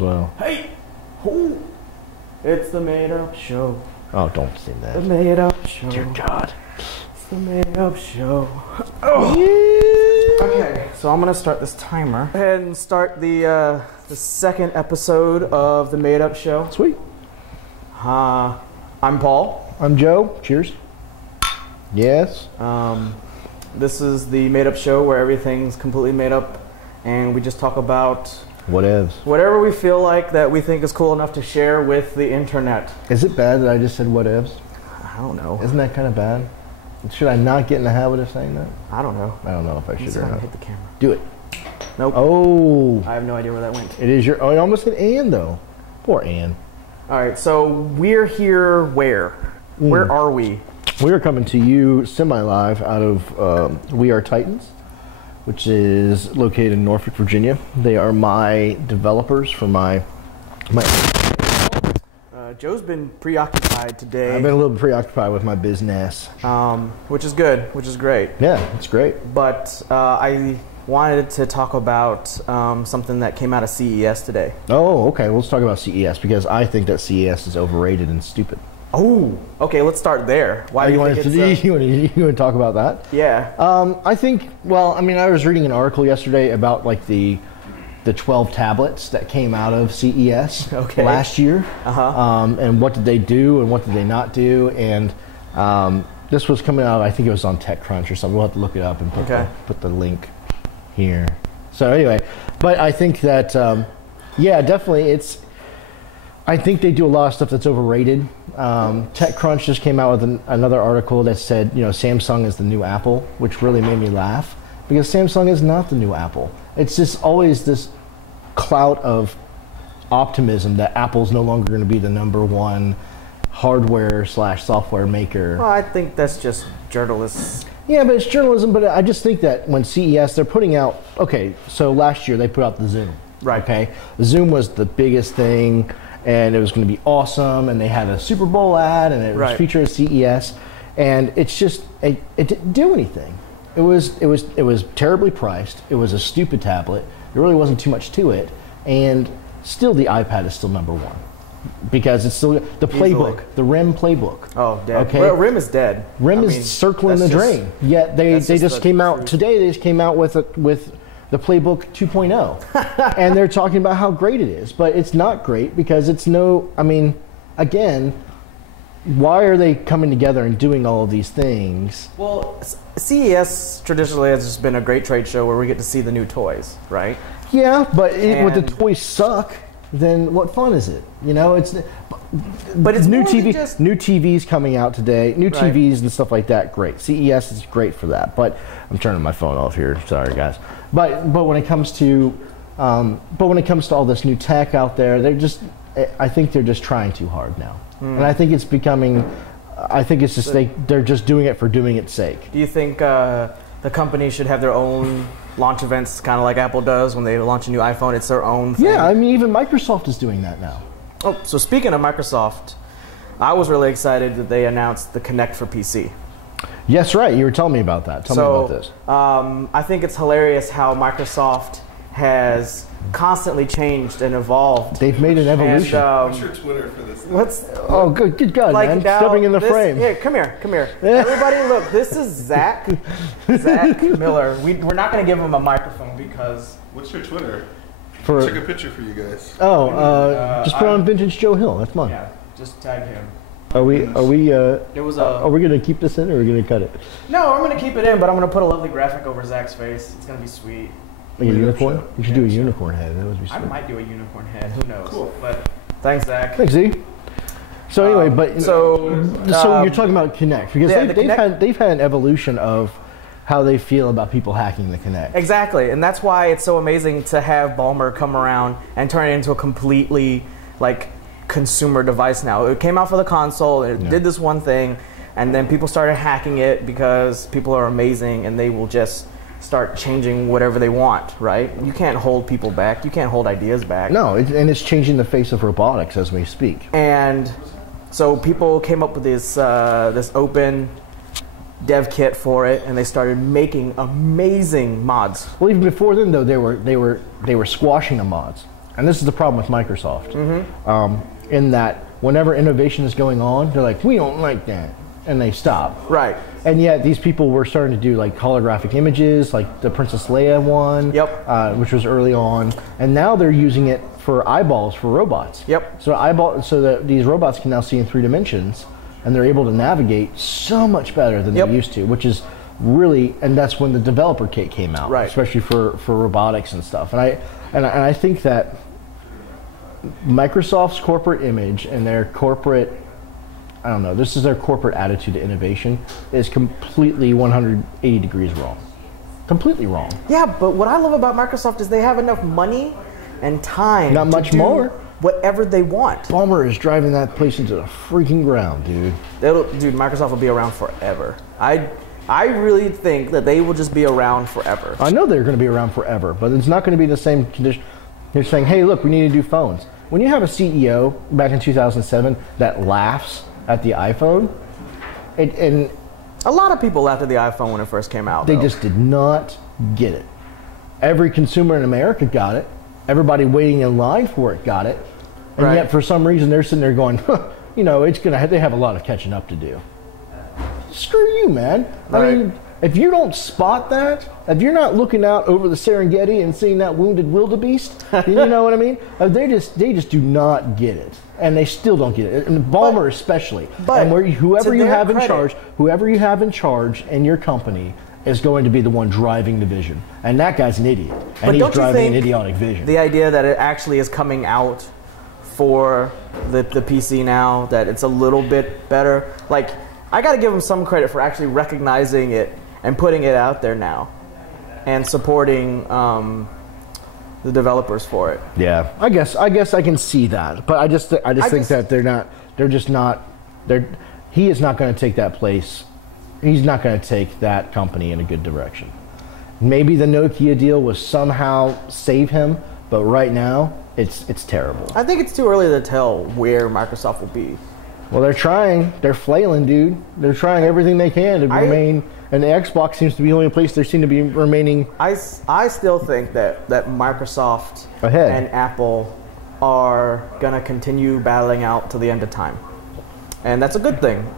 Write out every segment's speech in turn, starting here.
Well. Hey! Ooh. It's the Made Up Show. Oh, don't say that. The Made Up Show. Dear God. It's the Made Up Show. Oh. Okay, so I'm gonna start this timer. Go ahead and start the second episode of the Made Up Show. Sweet. I'm Paul. I'm Joe. Cheers. Yes. This is the Made Up Show where everything's completely made up, and we just talk about Whatevs. whatever we feel like that we think is cool enough to share with the internet. Is it bad that I just said whatevs? I don't know. Isn't that kind of bad? Should I not get in the habit of saying that? I don't know. I don't know if I should Let's or not. hit the camera. Do it. Nope. Oh. I have no idea where that went. It is your. Oh, you almost said Ann though. Poor Ann. All right, so we're here where? Where are we? We are coming to you semi-live out of We Are Titans, which is located in Norfolk, Virginia. They are my developers for my Joe's been preoccupied today. I've been a little preoccupied with my business. Which is good, which is great. Yeah, it's great. But I wanted to talk about something that came out of CES today. Oh, okay. Well, let's talk about CES because I think that CES is overrated and stupid. Oh, okay. Let's start there. Why do you think it's? You want to talk about that? Yeah. I think. Well, I mean, I was reading an article yesterday about like the 12 tablets that came out of CES last year, and what did they do and what did they not do, and this was coming out. I think it was on TechCrunch or something. We'll have to look it up and put the link here. So anyway, but I think that yeah, definitely I think they do a lot of stuff that's overrated. TechCrunch just came out with another article that said, you know, Samsung is the new Apple, which really made me laugh because Samsung is not the new Apple. It's just always this clout of optimism that Apple's no longer going to be the #1 hardware/software maker. Well, I think that's just journalists. Yeah, but it's journalism. But I just think that when CES, they're putting out. Okay, so last year they put out the Zoom. Right. Okay, the Zoom was the biggest thing, and it was going to be awesome. And they had a Super Bowl ad, and it was featured at CES, and it's just it didn't do anything. It was terribly priced. It was a stupid tablet. There really wasn't too much to it, and still the iPad is still #1 because it's still the playbook, the RIM playbook. Oh, dead. Okay, well, RIM is dead. RIM is circling the drain. Yet they just came out today. They just came out with the playbook 2.0, and they're talking about how great it is, but it's not great because it's no. I mean, again. Why are they coming together and doing all of these things? Well, CES traditionally has just been a great trade show where we get to see the new toys, right? Yeah, but when the toys suck, then what fun is it? You know, but it's new TV, new TVs coming out today, new TVs and stuff like that. Great, CES is great for that. But I'm turning my phone off here. Sorry, guys. But when it comes to all this new tech out there, I think they're just trying too hard now. And I think it's becoming, I think it's just they're just doing it for doing its sake. Do you think the company should have their own launch events, kind of like Apple does when they launch a new iPhone? It's their own thing. Yeah, I mean, even Microsoft is doing that now. Oh, so speaking of Microsoft, I was really excited that they announced the Kinect for PC. Yes, right. You were telling me about that. Tell me about this. I think it's hilarious how Microsoft has constantly changed and evolved. They've made an evolution. And, what's your Twitter for this? Oh, good God, man. Stepping in the frame. Here, come here. Everybody look, this is Zach Miller. We're not going to give him a microphone because... What's your Twitter? Check a picture for you guys. Oh, just put on Vintage Joe Hill. That's mine. Yeah, just tag him. Are we going to keep this in or are we going to cut it? No, I'm going to keep it in, but I'm going to put a lovely graphic over Zach's face. It's going to be sweet. Like a unicorn? You should do a unicorn head. That would be sweet. I might do a unicorn head. Who knows? Cool. But thanks, Zach. Thanks, Z. So anyway, so you're talking about Kinect because they've had an evolution of how they feel about people hacking the Kinect. Exactly, and that's why it's so amazing to have Ballmer come around and turn it into a completely consumer device now. It came out for the console, and it did this one thing, and then people started hacking it because people are amazing and they will just start changing whatever they want, right? You can't hold people back. You can't hold ideas back. No, and it's changing the face of robotics as we speak. And so people came up with this open dev kit for it, and they started making amazing mods. Well, even before then, though, they were squashing the mods. and this is the problem with Microsoft, in that whenever innovation is going on, they're like, we don't like that, and they stop. Right. And yet these people were starting to do like holographic images, like the Princess Leia one, which was early on, and now they're using it for eyeballs for robots. Yep. So that these robots can now see in 3 dimensions, and they're able to navigate so much better than they used to, which is really, and that's when the developer kit came out, especially for robotics and stuff. And I think that Microsoft's corporate image and their corporate, I don't know, this is their corporate attitude to innovation, is completely 180 degrees wrong. Completely wrong. Yeah, but what I love about Microsoft is they have enough money and time Not much to do more. whatever they want. Ballmer is driving that place into the freaking ground, dude. Dude, Microsoft will be around forever. I really think that they will just be around forever. I know they're going to be around forever, but it's not going to be the same condition. They're saying, hey, look, we need to do phones. When you have a CEO back in 2007 that laughs at the iPhone, and a lot of people laughed at the iPhone when it first came out. They just did not get it. Every consumer in America got it. Everybody waiting in line for it got it. And yet, for some reason, they're sitting there going, you know, they have a lot of catching up to do. Screw you, man. I mean, if you don't spot that, if you're not looking out over the Serengeti and seeing that wounded wildebeest, you know what I mean? They just do not get it, and they still don't get it. And Ballmer especially. And whoever you have in charge in your company is going to be the one driving the vision, and that guy's an idiot, and he's driving an idiotic vision. The idea that it actually is coming out for the PC now, that it's a little bit better, like, I got to give them some credit for actually recognizing it and putting it out there now, and supporting the developers for it. Yeah, I guess I can see that, but I just think that he is not going to take that place. He's not going to take that company in a good direction. Maybe the Nokia deal will somehow save him, but right now it's terrible. I think it's too early to tell where Microsoft will be. Well, they're trying. They're flailing, dude. They're trying everything they can to remain, and the Xbox seems to be the only place they seem to be remaining. I still think that Microsoft and Apple are going to continue battling out to the end of time. And that's a good thing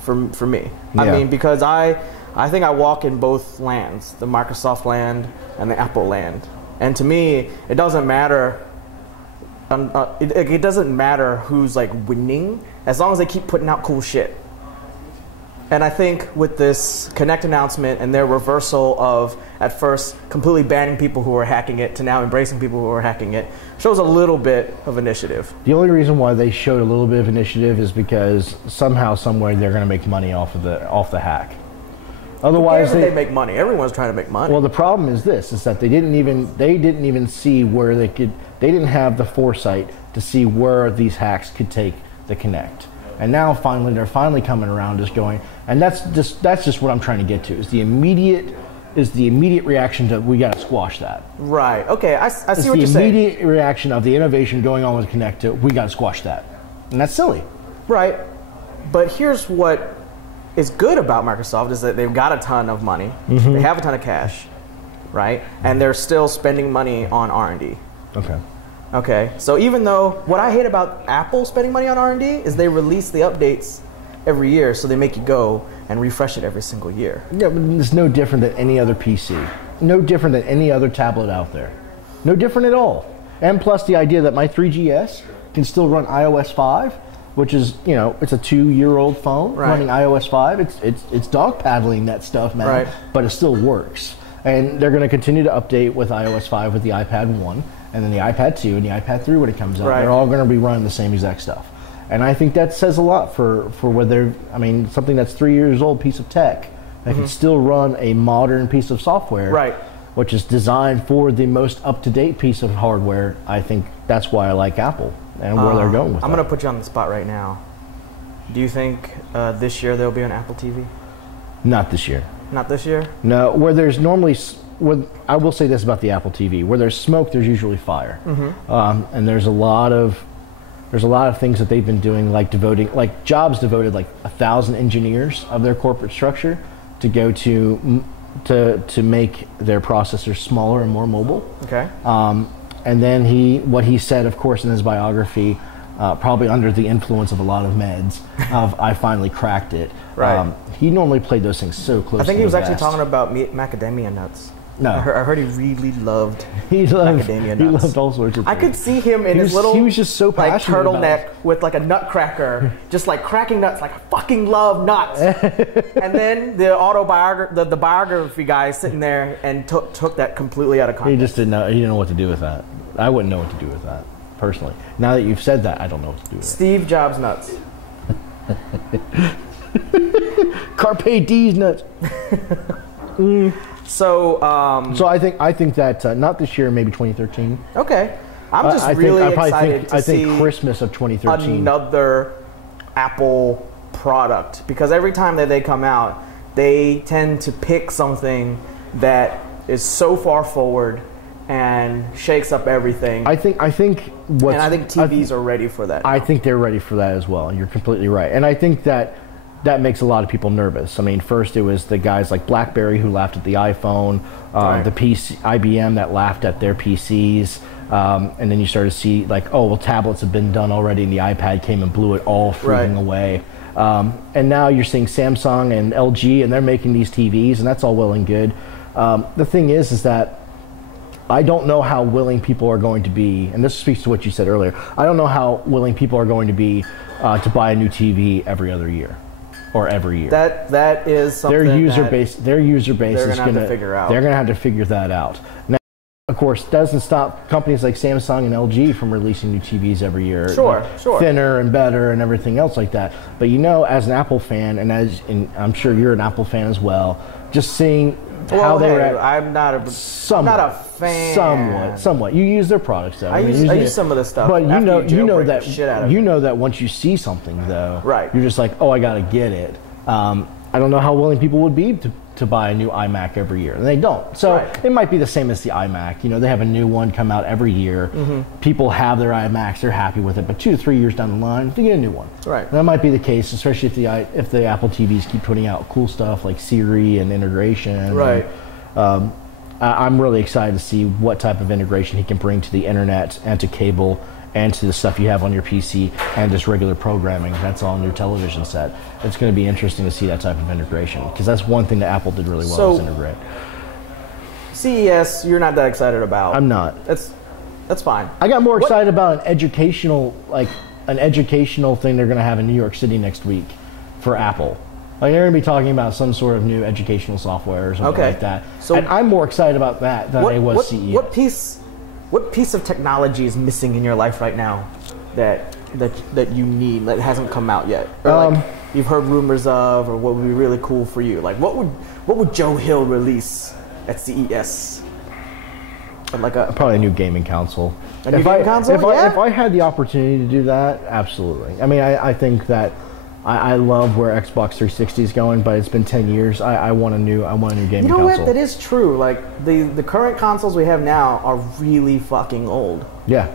for me. Yeah. I mean, because I think I walk in both lands, the Microsoft land and the Apple land. And to me, it doesn't matter. It doesn't matter who's like winning, as long as they keep putting out cool shit. And I think with this Connect announcement and their reversal of, at first, completely banning people who are hacking it to now embracing people who are hacking it, shows a little bit of initiative. The only reason why they showed a little bit of initiative is because somehow, somewhere, they're going to make money off the hack. Otherwise, they make money. Everyone's trying to make money. Well, the problem is this: is that they didn't even see where they could. They didn't have the foresight to see where these hacks could take the Connect. And now, finally, they're finally coming around, just going. And that's just what I'm trying to get to: is the immediate reaction to, we got to squash that. Right. Okay. I see what you're saying. It's the immediate reaction of the innovation going on with Connect to, we got to squash that, and that's silly. Right. But here's what is good about Microsoft is that they've got a ton of money. Mm-hmm. They have a ton of cash, right? And they're still spending money on R&D. Okay. Okay. So even though what I hate about Apple spending money on R&D is they release the updates every year, so they make you go and refresh it every single year. Yeah, but it's no different than any other PC. No different than any other tablet out there. No different at all. And plus the idea that my 3GS can still run iOS 5, which is, you know, it's a 2-year-old phone running iOS 5. It's dog paddling that stuff, man. But it still works. And they're going to continue to update with iOS 5 with the iPad 1, and then the iPad 2 and the iPad 3 when it comes out. They're all going to be running the same exact stuff. And I think that says a lot for whether, I mean, something that's 3 years old piece of tech that can still run a modern piece of software, which is designed for the most up-to-date piece of hardware. I think that's why I like Apple and where they're going with I'm going to put you on the spot right now. Do you think this year there'll be an Apple TV? Not this year. Not this year? No, where there's normally, I will say this about the Apple TV, where there's smoke, there's usually fire. And there's a lot of things that they've been doing, like Jobs devoted like 1,000 engineers of their corporate structure to go to make their processors smaller and more mobile. Okay. And then what he said, of course, in his biography, probably under the influence of a lot of meds, of I finally cracked it. Right. He normally played those things so close. I think to he was the actually vest. talking about macadamia nuts. No, I heard he really loved He macadamia nuts. loved all sorts of things. I could see him in his little he was just so like passionate turtleneck about with like a nutcracker, just like cracking nuts. Like I fucking love nuts. And then the biography guy sitting there and took that completely out of context. He just didn't know. He didn't know what to do with that. I wouldn't know what to do with that personally. Now that you've said that, I don't know what to do with Steve Jobs nuts. it. Carpe D's nuts. So I think that not this year, maybe 2013. okay, I'm just really excited to see Christmas of 2013. another Apple product, because every time that they come out, they tend to pick something that is so far forward and shakes up everything. I think TVs are ready for that now. I think they're ready for that as well. You're completely right, and I think that makes a lot of people nervous. I mean, first it was the guys like BlackBerry who laughed at the iPhone, Right. the IBM that laughed at their PCs, and then you started to see like, oh well, tablets have been done already, and the iPad came and blew it all freaking Right. away. And now you're seeing Samsung and LG, and they're making these TVs, and that's all well and good. The thing is that I don't know how willing people are going to be, and this speaks to what you said earlier. I don't know how willing people are going to be to buy a new TV every other year or every year. That is something Their user that base they're is gonna going have to figure out. They're going to have to figure that out. Now, of course, doesn't stop companies like Samsung and LG from releasing new TVs every year. Sure, like sure. Thinner and better and everything else like that. But as an Apple fan, and I'm sure you're an Apple fan as well, just seeing how they were I'm not a fan. Somewhat. You use their products though. I use some of the stuff. But you know the shit out of it. that once you see something though, Right. you're just like, oh, I got to get it. I don't know how willing people would be to buy a new iMac every year, and they don't. So Right. it might be the same as the iMac. They have a new one come out every year. Mm-hmm. People have their iMacs, they're happy with it, but 2 to 3 years down the line, they get a new one. Right. And that might be the case, especially if the Apple TVs keep putting out cool stuff like Siri and integration. Right. I'm really excited to see what type of integration he can bring to the internet and to cable and to the stuff you have on your PC and just regular programming. That's all on your television set. It's going to be interesting to see that type of integration, because that's one thing that Apple did really well, is integrate. CES, you're not that excited about. I'm not. That's fine. I got more excited about an educational thing they're going to have in New York City next week for Apple. Like they're going to be talking about some sort of new educational software or something like that. So, and I'm more excited about that than I was CES. What piece of technology is missing in your life right now that you need that hasn't come out yet, or like you've heard rumors of, or what would be really cool for you? Like what would Joe Hill release at CES? Like probably a new gaming console. A new gaming console? If I had the opportunity to do that, absolutely. I mean, I think that I love where Xbox 360 is going, but it's been 10 years. I want a new gaming console. You know what? That is true. Like the current consoles we have now are really fucking old. Yeah.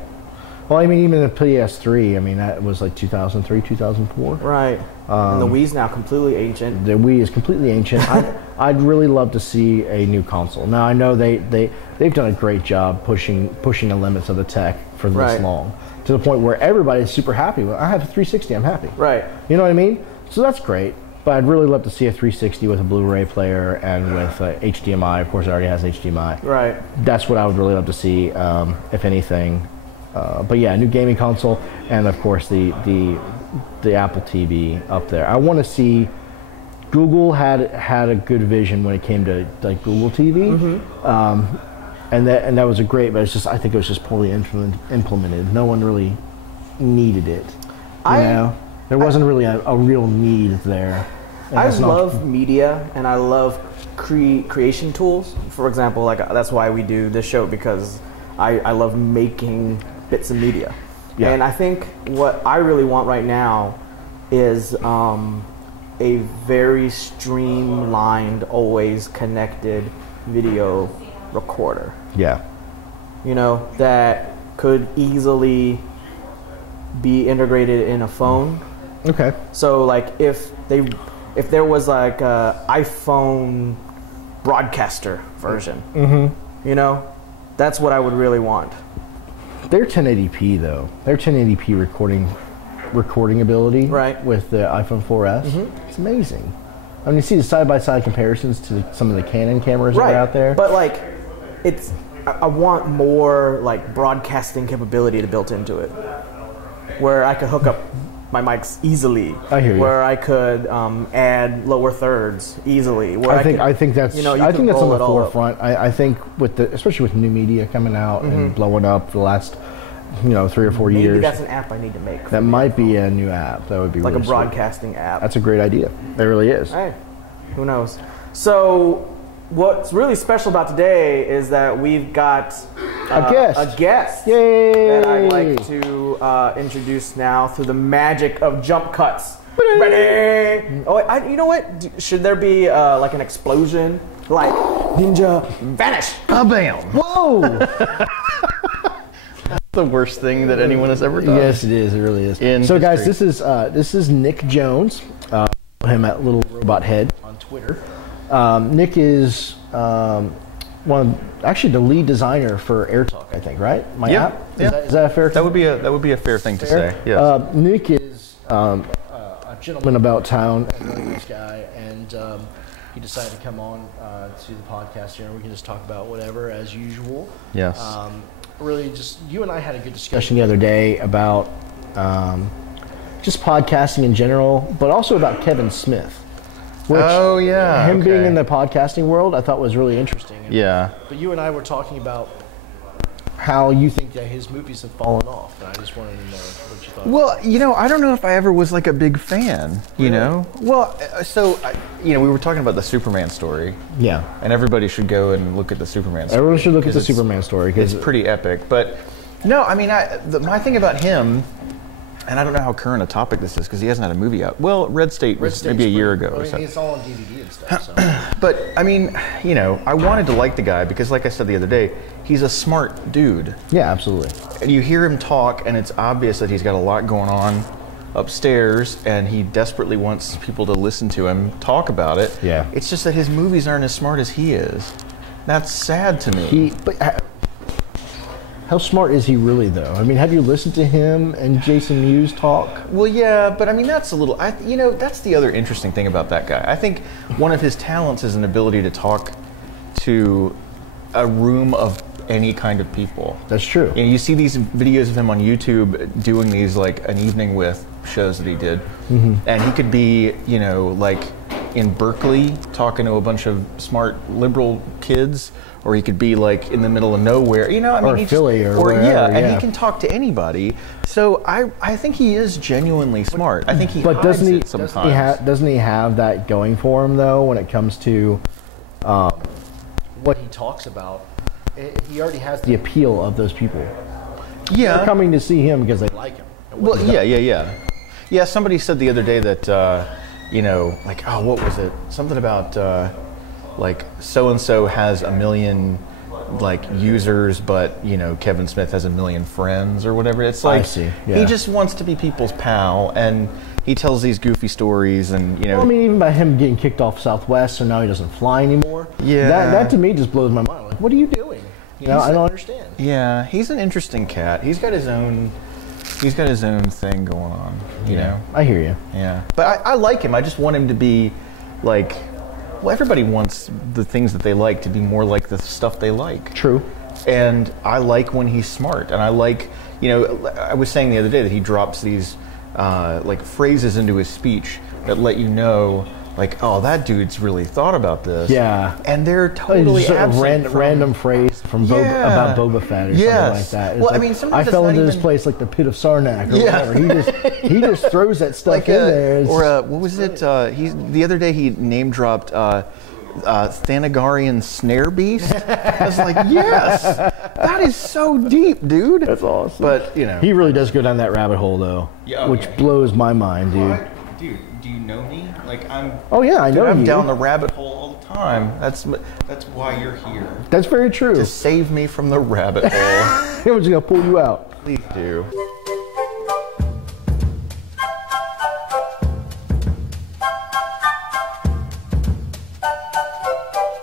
Well, I mean, even the PS3. I mean, that was like 2003, 2004. Right. And the Wii's now completely ancient. The Wii is completely ancient. I'd really love to see a new console. Now I know they've done a great job pushing the limits of the tech for this long, to the point where everybody's super happy. I have a 360, I'm happy. Right. You know what I mean? So that's great. But I'd really love to see a 360 with a Blu-ray player and with HDMI. Of course, it already has HDMI. Right. That's what I would really love to see, if anything. But yeah, a new gaming console, and of course the Apple TV up there. I want to see. Google had a good vision when it came to like Google TV. Mm-hmm. And that was a great, but I think it was just poorly implemented. No one really needed it. There wasn't really a real need there. I love media, and I love creation tools. For example, like that's why we do this show, because I love making bits of media. Yeah. And I think what I really want right now is a very streamlined, always connected video recorder. Yeah. That could easily be integrated in a phone. Okay. So like if there was like a iPhone broadcaster version, that's what I would really want. They're 1080p though. They're 1080p recording ability. Right. With the iPhone 4S. It's amazing. I mean, you see the side-by-side comparisons to some of the Canon cameras that are out there. But like, I want more like broadcasting capability built into it, where I could hook up my mics easily. I hear you. Where I could add lower thirds easily. Where I think that's I think that's on the forefront. I think especially with new media coming out and blowing up for the last 3 or 4 years. Maybe that's an app I need to make. That might be a new app. That would be like really a broadcasting app. That's a great idea. It really is. Hey, who knows? So what's really special about today is that we've got a guest. Yay! That I'd like to introduce now through the magic of jump cuts. Ready? Oh, you know what? Should there be like an explosion? Like Ninja Vanish. Bam! Whoa! The worst thing that anyone has ever done. Yes, it is. It really is. So, guys, this is Nick Jones. Him at Little Robot Head on Twitter. Nick is actually the lead designer for AirTalk, I think. Right? My app. Is that a fair? That would be a fair thing to say. Yes. Nick is a gentleman about town, a really nice guy, and he decided to come on to the podcast here, and we can just talk about whatever as usual. Yes. Really, just you and I had a good discussion the other day about just podcasting in general, but also about Kevin Smith. Which him being in the podcasting world, I thought was really interesting. But you and I were talking about how you think that his movies have fallen off, and I just wanted to know what you thought. Well, I don't know if I ever was like a big fan. You know. Well, we were talking about the Superman story. Yeah. And everybody should go and look at the Superman story. Everyone should look at the Superman story because it's pretty epic. But no, I mean, my thing about him, and I don't know how current a topic this is because he hasn't had a movie out. Well, Red State was maybe a year ago. I mean, it's all on DVD and stuff. So. But I mean, I wanted to like the guy because, like I said the other day, he's a smart dude. Yeah, absolutely. And you hear him talk, and it's obvious that he's got a lot going on upstairs, and he desperately wants people to listen to him talk about it. Yeah. It's just that his movies aren't as smart as he is. That's sad to me. How smart is he really, though? I mean, have you listened to him and Jason Mewes talk? Well, yeah, but I mean, that's a little... that's the other interesting thing about that guy. I think one of his talents is an ability to talk to a room of any kind of people. That's true. You see these videos of him on YouTube doing these, like, an evening with shows that he did. And he could be, like in Berkeley talking to a bunch of smart liberal kids, or he could be like in the middle of nowhere, or Philly, or wherever, and he can talk to anybody. So I think he is genuinely smart. I think he hides it sometimes. Doesn't he have that going for him though when it comes to what he talks about? He already has the appeal of those people. Yeah, they're coming to see him because they like him. Well, yeah. Somebody said the other day that like, oh, what was it? Something about like so and so has 1 million like users, but Kevin Smith has 1 million friends or whatever. It's like he just wants to be people's pal, and he tells these goofy stories, and Well, I mean, even by him getting kicked off Southwest, so now he doesn't fly anymore. Yeah, that to me just blows my mind. Like, what are you doing? I don't understand. Yeah, he's an interesting cat. He's got his own thing going on. You know. I hear you. Yeah, but I like him. I just want him to be like. Well, everybody wants the things that they like to be more like the stuff they like. True. And I like when he's smart. And I like, I was saying the other day that he drops these like phrases into his speech that let you know, like, oh, that dude's really thought about this. Yeah. And they're totally random phrase from about Boba Fett or something like that. It's well, like, I mean, sometimes I fell into this place like the pit of Sarnak or whatever. He just throws that stuff in there. Or what was it? The other day he name dropped Thanagarian Snare Beast. I was like, yes, that is so deep, dude. That's awesome. But he really does go down that rabbit hole though, which blows my mind, dude. Dude, do you know me? Like I'm. Oh yeah, I know I'm you. down the rabbit hole all the time. That's why you're here. That's very true. To save me from the rabbit hole. I'm just gonna pull you out. Please do.